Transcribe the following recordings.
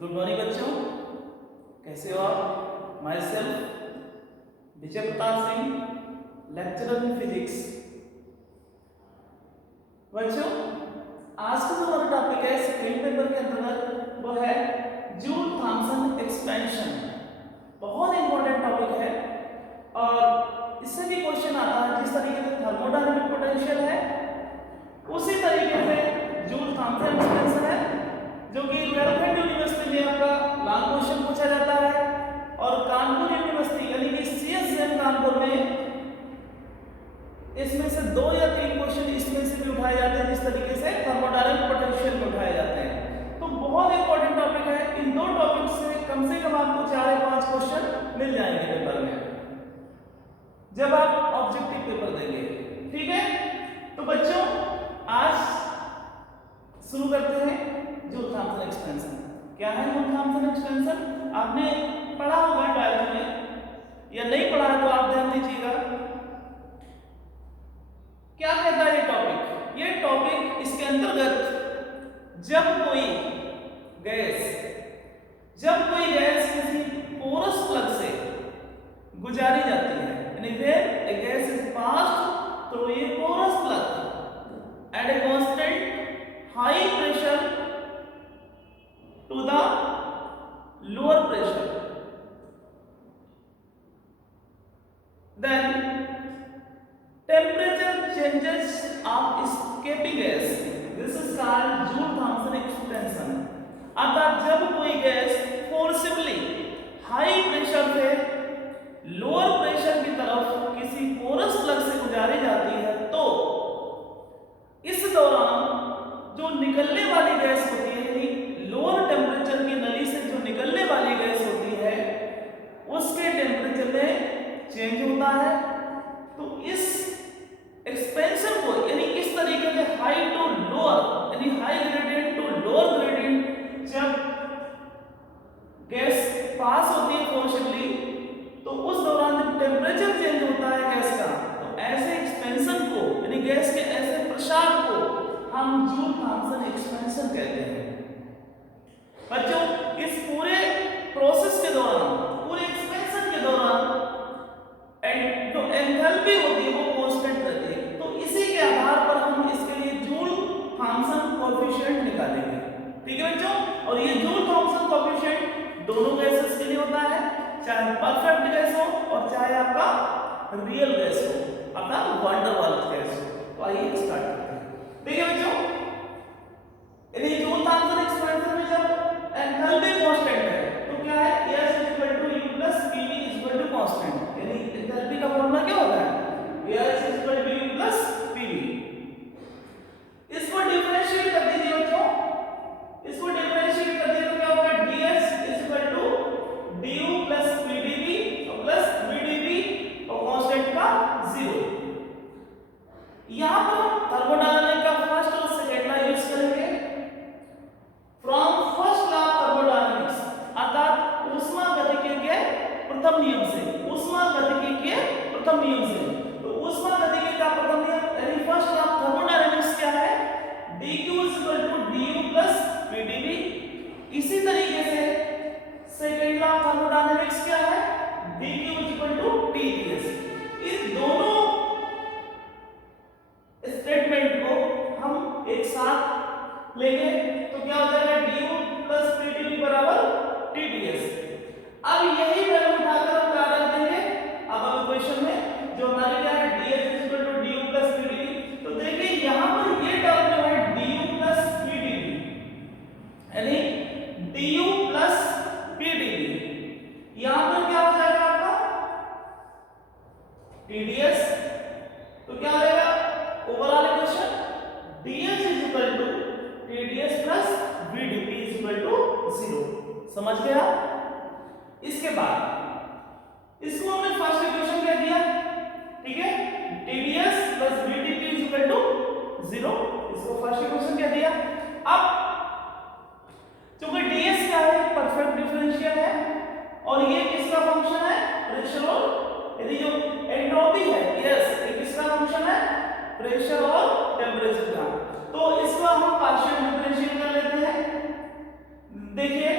Good morning बच्चों, कैसे हो आप? My self Vijay Pratap Singh, lecturer in physics. बच्चों, आज का जो हमारा टॉपिक है सेकेंड पेपर के अंतर्गत वो है जूल थॉम्सन एक्सपेंशन। बहुत इंपॉर्टेंट टॉपिक है और इससे भी क्वेश्चन आता है। जिस तरीके से थर्मोडायनामिक पोटेंशियल है उसी तरीके से जूल थॉम्सन एक्सपेंशन है, जो कि रेलेवेंट यूनिवर्सिटी में आपका लॉन्ग क्वेश्चन पूछा जाता है। और कानपुर यूनिवर्सिटी यानी कि सीएसएम कानपुर में इसमें से 2 या 3 क्वेश्चन इसमें से भी उठाए जाते हैं, जिस तरीके से थर्मोडायनामिक पोटेंशियल में उठाए जाते हैं। तो बहुत इंपॉर्टेंट टॉपिक है। इन 2 टॉपिक से कम आपको 4 या 5 क्वेश्चन मिल जाएंगे पेपर में जब आप ऑब्जेक्टिव पेपर देंगे। ठीक है, तो बच्चों आज शुरू करते हैं जूल थॉम्सन एक्सपेंशन। क्या है जूल थॉम्सन एक्सपेंशन? आपने पढ़ा होगा 12th में, या नहीं पढ़ा है तो आप ध्यान दीजिएगा। क्या कहता है ये टॉपिक? ये टॉपिक इसके अंतर्गत जब कोई गैस किसी पोरस प्लग से गुजारी जाती है, यानी फिर a gas is passed through a porous plug at a constant high pressure to the lower pressure, then temperature changes of escaping gas, this is called Joule Thomson expansion। अर्थात जब कोई gas forcibly high pressure से lower pressure की तरफ किसी porous plug से गुजारी जाती है, तो इस दौरान जो निकलने वाली गैस होती है, लोअर टेम्परेचर की नली से जो निकलने वाली गैस होती है उसके टेम्परेचर में चेंज होता है। तो इस एक्सपेंशन को यानी इस तरीके से हाई टू लोअर यानी high gradient to lower gradient जब गैस पास होती है फोर्सबली, तो उस दौरान जब टेम्परेचर चेंज होता है गैस का, तो ऐसे एक्सपेंशन को यानी गैस के ऐसे प्रसार को हम जूल थॉम्सन एक्सपेंशन कहते हैं। बच्चों, इस पूरे प्रोसेस के दौरान, पूरे एक्सपेंशन के दौरान जो एंथैल्पी होती है वो कांस्टेंट रहती है। तो इसी के आधार पर हम इसके लिए जूल थॉम्सन कोएफिशिएंट निकालेंगे। ठीक है बच्चों, और ये जूल थॉम्सन कोएफिशिएंट दोनों गैसेस के लिए होता है, चाहे परफेक्ट गैस हो और चाहे आपका रियल गैस हो, अपना वंडर वाला गैस हो। तो आइए स्टार्ट करते हैं। देखिए बच्चों, यदि जूल थॉम्सन एक्सपेंशन में जब एंथैल्पी कांस्टेंट है तो क्या है? S = U + PV = constant. यानी एंथैल्पी का फॉर्मूला क्या होता है? S = U + PV। इसको डिफरेंशिएट कर दीजिए बच्चों, इसको डिफरेंशिएट कर दिए तो क्या होगा? ds = du + pdv plus vdp और कांस्टेंट का 0। यहां पर थर्मोडायनामिक का फर्स्ट और सेकंड लॉ यूज करेंगे from first law of thermodynamics, अर्थात ऊष्मागतिकी के प्रथम नियम से। ऊष्मागतिकी के प्रथम नियम से, तो ऊष्मागतिकी का प्रथम नियम यानी फर्स्ट लॉ ऑफ थर्मोडायनामिक्स क्या है? dq = du + pdv। इसी तरीके से सेकंड लॉ ऑफ थर्मोडायनामिक्स क्या है? dq = Tds। इन दोनों स्टेटमेंट को हम एक साथ लेंगे तो क्या हो जाएगा? du + pdv = Tds। अब यही वैल्यू उठाकर हम क्या रख देंगे अब इक्वेशन में, जो हमारे क्या है? ds = du + pdv। तो देखिए यहां पर ये टर्म जो है du + pdv यानी du + pdv, यहां पर क्या हो जाएगा आपका? Tds। तो क्या हो जाएगा overall equation? ds = Tds + vdp = 0। समझ गया? इसके बाद इसको हमने फर्स्ट इक्वेशन कह दिया। ठीक है, Tds + vdp = 0, इसको फर्स्ट इक्वेशन कह दिया। अब चूंकि ds क्या है? परफेक्ट डिफरेंशियल है और ये किसका फंक्शन है? प्रेशर और यदि जो एंट्रोपी है, यस, ये किसका फंक्शन है? प्रेशर और टेम्परेचर का। तो इसको हम पार्शियल डिफरेंशिएट कर लेते हैं। देखिए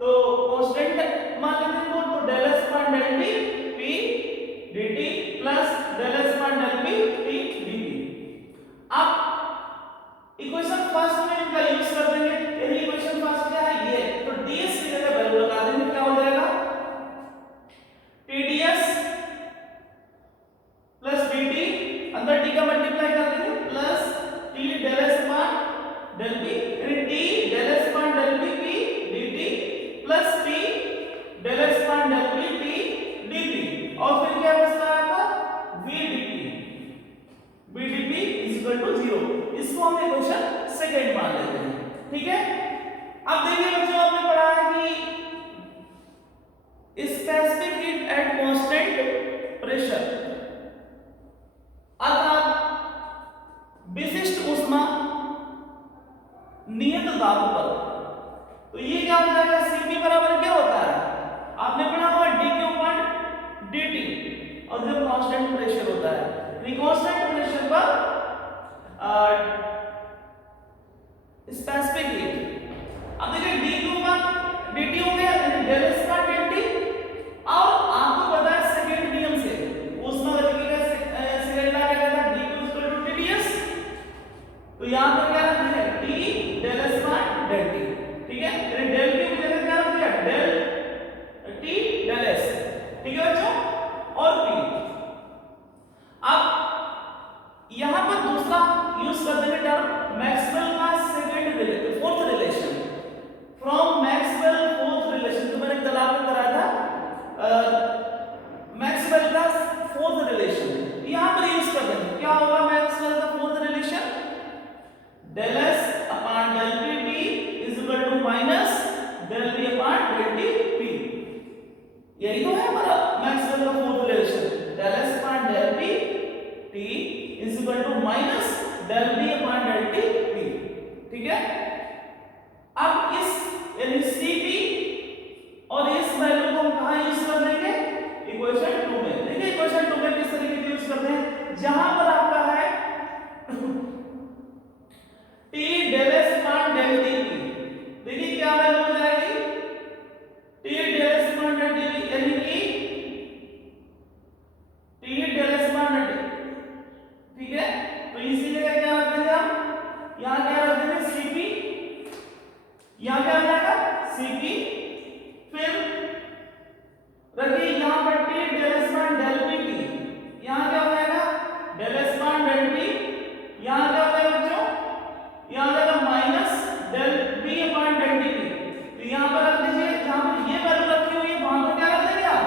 तो कांस्टेंट मान लेते हैं तो del S upon del T P dt plus del S upon del P T dt। अब इक्वेशन फर्स्ट में इनका यूज कर देंगे। यानी इक्वेशन फर्स्ट क्या है ये, तो ds की जगह वैल्यू लगा देंगे, क्या हो जाएगा tds प्लस dt, अंदर t का मल्टीप्लाई कर देंगे plus t del S upon del p, यानी t del S upon del p p dt plus t del S upon del p t dt, और फिर क्या बचता है आपका v dt is equal to 0। इसको हम इक्वेशन सेकंड मान लेते हैं। ठीक है, अब देखिए बच्चों आपने पढ़ा है कि specific heat at constant pressure, अर्थात विशिष्ट ऊष्मा नियत दाब पर। तो ये क्या हो जाएगा, Cp बराबर क्या होता है, आपने पढ़ा होगा dq अपॉन dt, और जब कांस्टेंट प्रेशर होता है, कांस्टेंट प्रेशर पर स्पेसिफिक हीट। अब देखिए dq अपॉन dt हो गया, del S upon del T, और आपको पता है सेकंड नियम से ऊष्मागतिकी का सेकंड लॉ क्या कहता है, dq इक्वल टू tds। तो यहां पर क्या रखना है, t del S upon del T. ठीक है, यानी डेल q की जगह क्या रख दिया, डेल t डेल s। ठीक है बच्चों, और p। अब यहां पर दूसरा यूज कर देंगे टर्म मैक्सवेल का second relation, fourth relation, from Maxwell fourth relation. तो मैंने कल आपको कराया था मैक्सवेल का फोर्थ रिलेशन, यहां पर यूज कर देंगे। क्या होगा मैक्सवेल का fourth relation, del S upon del P T is equal to minus del P upon del T P. यही तो है हमारा मैक्सवेल का fourth relation, del S upon del P T is equal to minus del P upon del T P. ठीक है, अब इस यानी Cp और इस वैल्यू को हम कहां यूज कर लेंगे, इक्वेशन 2 में। देखिए इक्वेशन 2 में किस तरीके से यूज करते हैं, जहां पर आपका है t del S upon del T P, देखिए क्या वैल्यू हो जाएगी, t del S upon del T P, यानी कि t del S upon del T. ठीक है, तो इसी जगह क्या रख देंगे हम, यहां क्या रख देंगे Cp, यहां क्या आ जाएगा Cp, फिर रखिए यहां पर t del S upon del P T, यहां क्या हो जाएगा del S upon del T, यहां क्या हो जाएगा बच्चों, यहां आ जाएगा minus del p upon del T P. तो यहां पर रख दीजिए, जहां पर ये वैल्यू रखी हुई है वहां पर क्या रख देंगे आप,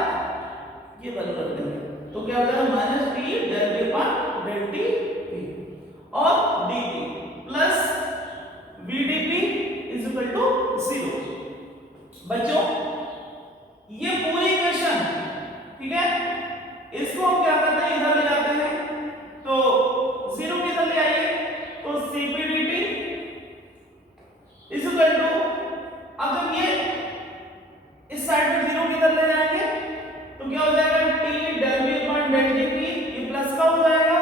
ये वैल्यू रख देंगे। तो क्या हो जाएगा minus t del p upon del T P, और dt plus vdp is equal to 0। बच्चों ये पूरी इक्वेशन, ठीक है, इसको हम क्या करते हैं, इधर ले जाते हैं, तो 0 किधर ले आइए, तो Cp dt is equal to, अब जब ये इस साइड में 0 किधर ले जाएंगे तो क्या हो जाएगा t del v upon del dt, ये प्लस का हो जाएगा,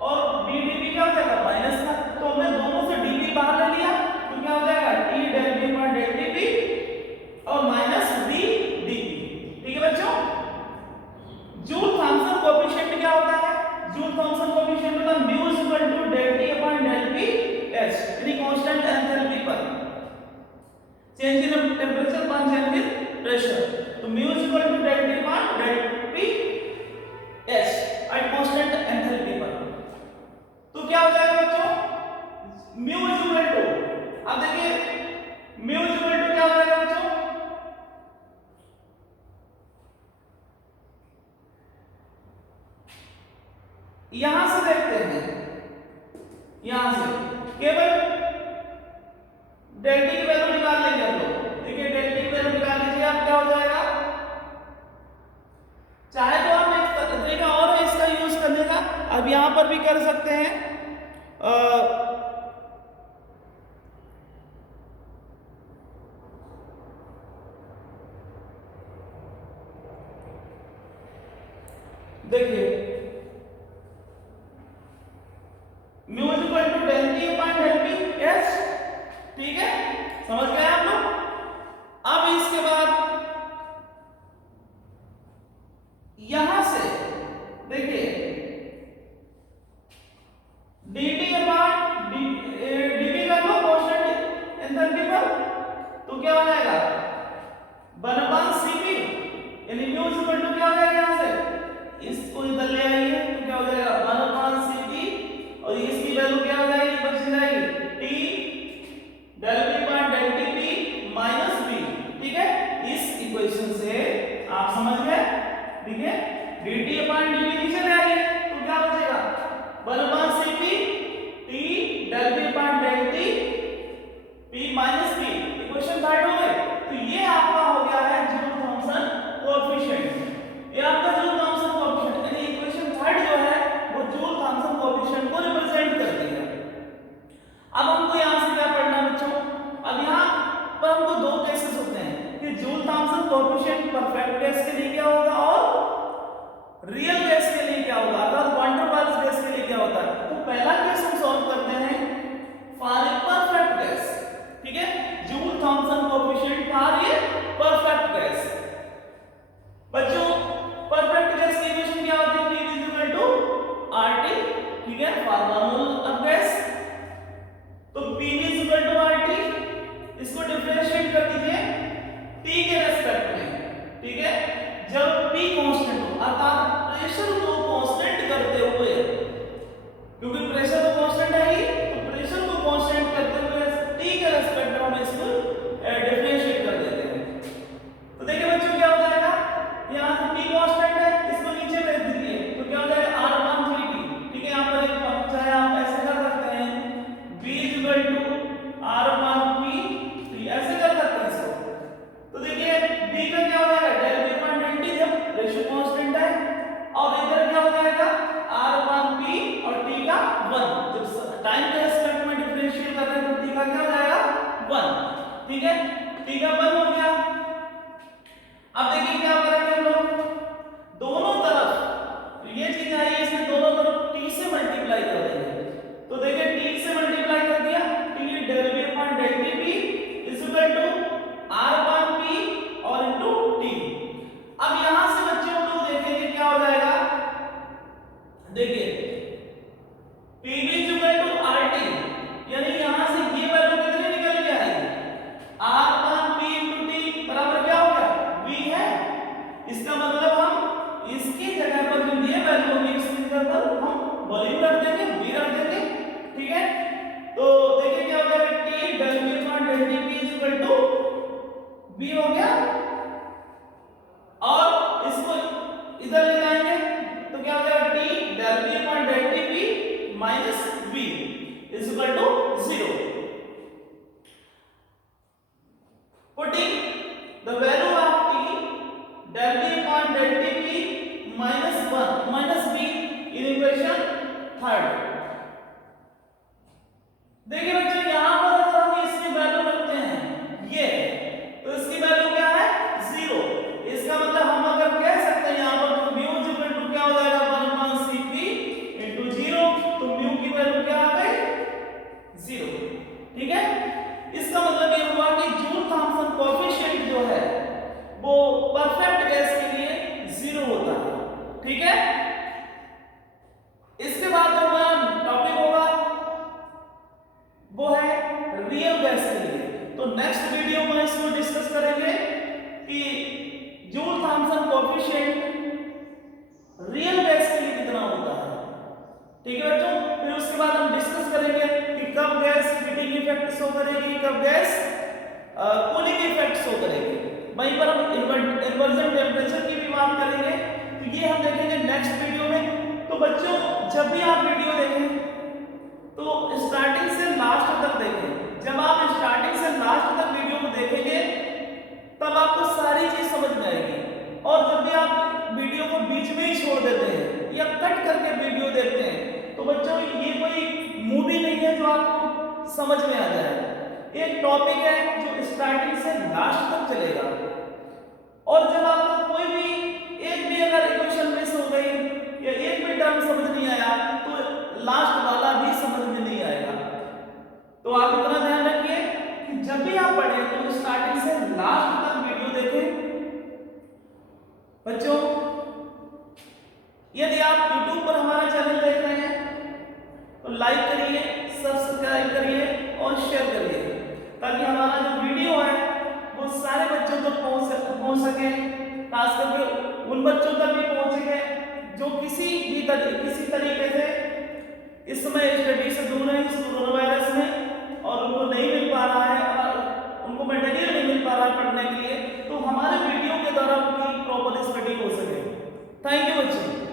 और vdp क्या हो जाएगा माइनस का। तो हमने दोनों से dp बाहर ले लिया, तो क्या हो जाएगा t del v upon del dp और माइनस v dp। ठीक है बच्चों, जूल थॉमसन कोएफिशिएंट क्या होता है, जूल थॉमसन कोएफिशिएंट होता है mu is equal to del T upon del P H, यानी कांस्टेंट एंथैल्पी पर change in temperature upon change in pressure. तो mu is equal to del T upon del P H at constant enthalpy पर। तो क्या हो जाएगा बच्चों, mu is equal to, अब देखिए म्यू इज इक्वल टू क्या हो जाएगा बच्चों, यहां से देखते हैं, यहां से केवल डेल टी की वैल्यू निकाल लेंगे हम लोग। देखिए डेल टी की वैल्यू निकाल लीजिए आप, क्या हो जाएगा, चाहे तो आप एक तरीका और है इसका यूज करने का, अब यहां पर भी कर सकते हैं। देखिए mu is equal to del T upon del P H. ठीक है, समझ गए आप लोग। अब क्या हो जाएगा 1/Cp, यानी म्यू इज इक्वल टू क्या हो जाएगा यहां से इसको इधर ले आइए तो क्या हो जाएगा 1/Cp और इसकी वैल्यू क्या हो जाएगी बच जाएगी T del V upon del Tp minus V। ठीक है, इस इक्वेशन से आप समझ गए। ठीक है, dt upon dv नीचे ले आइए तो क्या बचेगा 1/Cp T del V upon del T P minus P। Equation third हो गई। तो ये आपका हो गया है जूल थॉमसन कोएफिशिएंट। ये आपका जूल थॉमसन कोएफिशिएंट यानी इक्वेशन थर्ड जो है वो जूल थॉमसन कोएफिशिएंट को रिप्रेजेंट करती है। अब हमको यहां से क्या पढ़ना है बच्चों, अब यहां पर हमको दो केसेस होते हैं कि Joule Thomson coefficient perfect gas के लिए क्या होगा और रियल गैस के लिए क्या होगा, अर्थात वैन डर वाल्स गैस के लिए क्या होता है। तो पहला केस हम सॉल्व करते हैं फॉर ए परफेक्ट गैस। ठीक है, Joule Thomson coefficient for a perfect gas. बच्चों परफेक्ट गैस की इक्वेशन क्या होती है P is equal to RT। ठीक है, for one mole of gas तो P is equal to RT, इसको डिफरेंशिएट कर दीजिए T के रेस्पेक्ट में। ठीक है, जब P कांस्टेंट हो अर्थात प्रेशर को कांस्टेंट करते हुए, क्योंकि प्रेशर तो कांस्टेंट है ही, तो प्रेशर को कांस्टेंट करते हुए T के रेस्पेक्ट में हम इसको डिफरेंशिएट कर देते हैं। तो देखिए बच्चों क्या हो जाएगा, यहां से T कांस्टेंट है, इसको नीचे भेज दीजिए तो क्या हो जाएगा R/3T। ठीक है, यहां पर एक चाहे आप ऐसे कर सकते हैं V is equal to R/P, तो ऐसे कर सकते हैं इसको। तो देखिए B का क्या हो जाएगा del V upon del T, जब रेशियो कांस्टेंट है, और इधर क्या हो जाएगा R/P और T का 1, जब टाइम के रेस्पेक्ट में डिफरेंशिएट कर रहे हैं तो T का क्या हो जाएगा 1। ठीक है, T का 1 हो गया। अब देखिए क्या करेंगे हम लोग, दोनों तरफ ये चीज आई है, इसमें दोनों तरफ T से मल्टीप्लाई कर देंगे। तो देखिए T से मल्टीप्लाई कर दिया, T del V upon del Tp is equal to R/P और इनटू T। अब यहां से बच्चे हम लोग देखेंगे क्या हो जाएगा, देखिए Pv is equal to RT, यानी यहां से ये वैल्यू कितनी निकल के आएगी R/P इनटू T बराबर क्या हो गया V है। इसका मतलब हम इसकी जगह पर जो ये वैल्यू होगी इसके अंदर हम वॉल्यूम रख देंगे, V रख देंगे। ठीक है, तो देखिए क्या हो जाएगा T del V upon del Tp is equal to V हो गया, और इसको इधर ले जाएंगे तो क्या हो जाएगा T del V upon del Tp minus V is equal to 0। Putting the value of T del V upon del Tp minus 1 minus V in equation third. देखिए बच्चों यहां पर अगर हम इसकी वैल्यू रखते हैं ये, तो इसकी वैल्यू क्या है 0। इसका मतलब हम अगर कह सकते हैं यहां पर तो म्यू इज इक्वल टू क्या हो जाएगा 1/Cp इनटू 0, तो म्यू की वैल्यू क्या आ गई 0। ठीक है, इसका मतलब ये हुआ कि जूल थॉमसन कोएफिशिएंट जो है वो परफेक्ट गैस के लिए 0 होता है। ठीक है, इसके बाद जो टॉपिक होगा वो है रियल गैस के लिए। तो नेक्स्ट वीडियो में इसको डिस्कस करेंगे कि Joule Thomson coefficient real gas के लिए कितना होता है। ठीक है बच्चों, फिर उसके बाद हम डिस्कस करेंगे कि कब गैस हीटिंग इफेक्ट शो करेगी, कब गैस कूलिंग इफेक्ट शो करेगी। वहीं पर हम इन्वर्जन टेम्परेचर की भी बात करेंगे, तो ये हम देखेंगे नेक्स्ट वीडियो में। तो बच्चों जब भी आप वीडियो देखें तो स्टार्टिंग से लास्ट तक देखें। जब आप स्टार्टिंग से लास्ट तक वीडियो को देखेंगे तब आपको सारी चीज समझ में आएगी, और जब भी आप वीडियो को बीच में ही छोड़ देते हैं या कट करके वीडियो देखते हैं तो बच्चों ये कोई मूवी नहीं है जो आपको समझ में आ जाए। एक टॉपिक है जो स्टार्टिंग से लास्ट तक चलेगा, और जब आपको कोई भी एक भी अगर इक्वेशन मिस हो गई या एक भी टर्म समझ नहीं आया तो लास्ट वाला भी समझ में नहीं आएगा। तो आप इतना ध्यान रखिए कि जब भी आप पढ़ें तो स्टार्टिंग से लास्ट तक वीडियो देखें। बच्चों यदि आप YouTube पर हमारा चैनल देख रहे हैं तो लाइक करिए, सब्सक्राइब करिए और शेयर करिए, ताकि हमारा जो वीडियो है स्टडी हो सके। थैंक यू बच्चे।